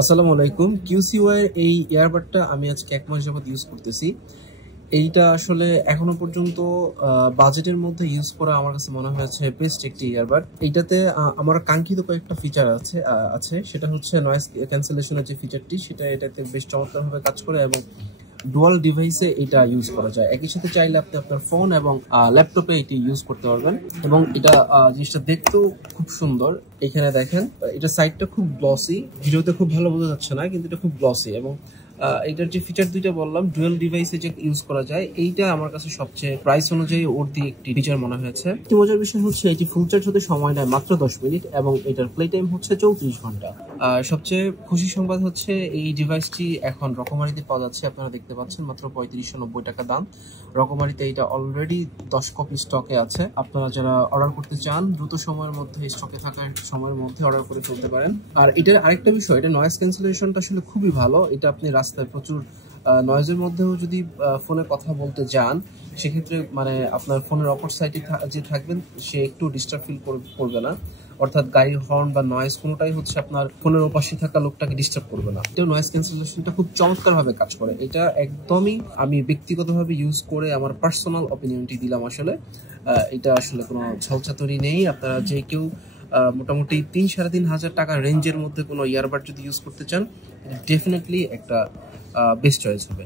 আসসালামু আলাইকুম। কিউসিওয়াই এর এই ইয়ারবাডটা আমি আজকে 1 মাস যাবত ইউজ করতেছি। এইটা আসলে এখনো পর্যন্ত বাজেটের মধ্যে ইউজ করা আমার কাছে মনে হয়েছে বেস্ট একটি ইয়ারবাড। এইটাতে আমার কাঙ্ক্ষিত কয়েকটা ফিচার আছে সেটা হচ্ছে নয়েজ ক্যান্সেলেশনের যে ফিচারটি সেটা এটাতে বেশ চমৎকারভাবে কাজ করে এবং ডুয়াল ডিভাইসে এটা ইউজ করা যায়। একই সাথে চাইলে আপনি আপনার ফোন এবং ল্যাপটপে এটি ইউজ করতে পারবেন এবং এটা জিনিসটা দেখতেও খুব সুন্দর। এখানে দেখেন এটা সাইডটা খুব গ্লসি, ভিডিওতে খুব ভালো বোঝা যাচ্ছে না কিন্তু এটা খুব গ্লসি এবং এটার যে ফিচার দুইটা বললাম ডুয়াল ডিভাইসে যে ইউজ করা যায় এইটা আমার কাছে সবচেয়ে প্রাইস অনুযায়ী ওর দিয়ে একটি ফিচার মনে হয়েছে। একটি মজার বিষয় হচ্ছে এটি ফুল চার্জ হতে সময় নেয় মাত্র 10 মিনিট এবং এটার প্লে টাইম হচ্ছে 34 ঘন্টা। সবচেয়ে খুশি সংবাদ হচ্ছে এই ডিভাইসটি এখন রকমারিতে পাওয়া যাচ্ছে। আপনারা দেখতে পাচ্ছেন মাত্র 3590 টাকা দাম। রকমারিতে এটা অলরেডি 10 কপি স্টকে আছে। আপনারা যারা অর্ডার করতে চান দ্রুত সময়ের মধ্যে স্টকে থাকা সময়ের মধ্যে অর্ডার করে ফেলতে পারেন। আর এটার আরেকটা বিষয়, এটা নয়েজ ক্যান্সেলেশনটা আসলে খুবই ভালো। এটা আপনি রাস্তায় প্রচুর নয়েজের মধ্যেও যদি ফোনে কথা বলতে যান সেক্ষেত্রে মানে আপনার ফোনের অপর সাইডে যে থাকবেন সে একটু ডিস্টার্ব ফিল করবে না। অর্থাৎ গাড়ির হর্ন বা নয়েজ কোনোটাই হচ্ছে আপনার ফোনের ওপাশে থাকা লোকটাকে ডিস্টার্ব করবে না। এটা নয়েজ ক্যান্সেলেশনটা খুব চমৎকারভাবে কাজ করে। এটা একদমই আমি ব্যক্তিগতভাবে ইউজ করে আমার পার্সোনাল অপিনিয়নটি দিলাম। আসলে এটা আসলে কোনো ছলচাতুরি নেই। আপনারা যে কেউ মোটামুটি 3-3.5 টাকা রেঞ্জের মধ্যে কোনো ইয়ারবাড যদি ইউজ করতে চান ডেফিনেটলি একটা বেস্ট চয়েস হবে।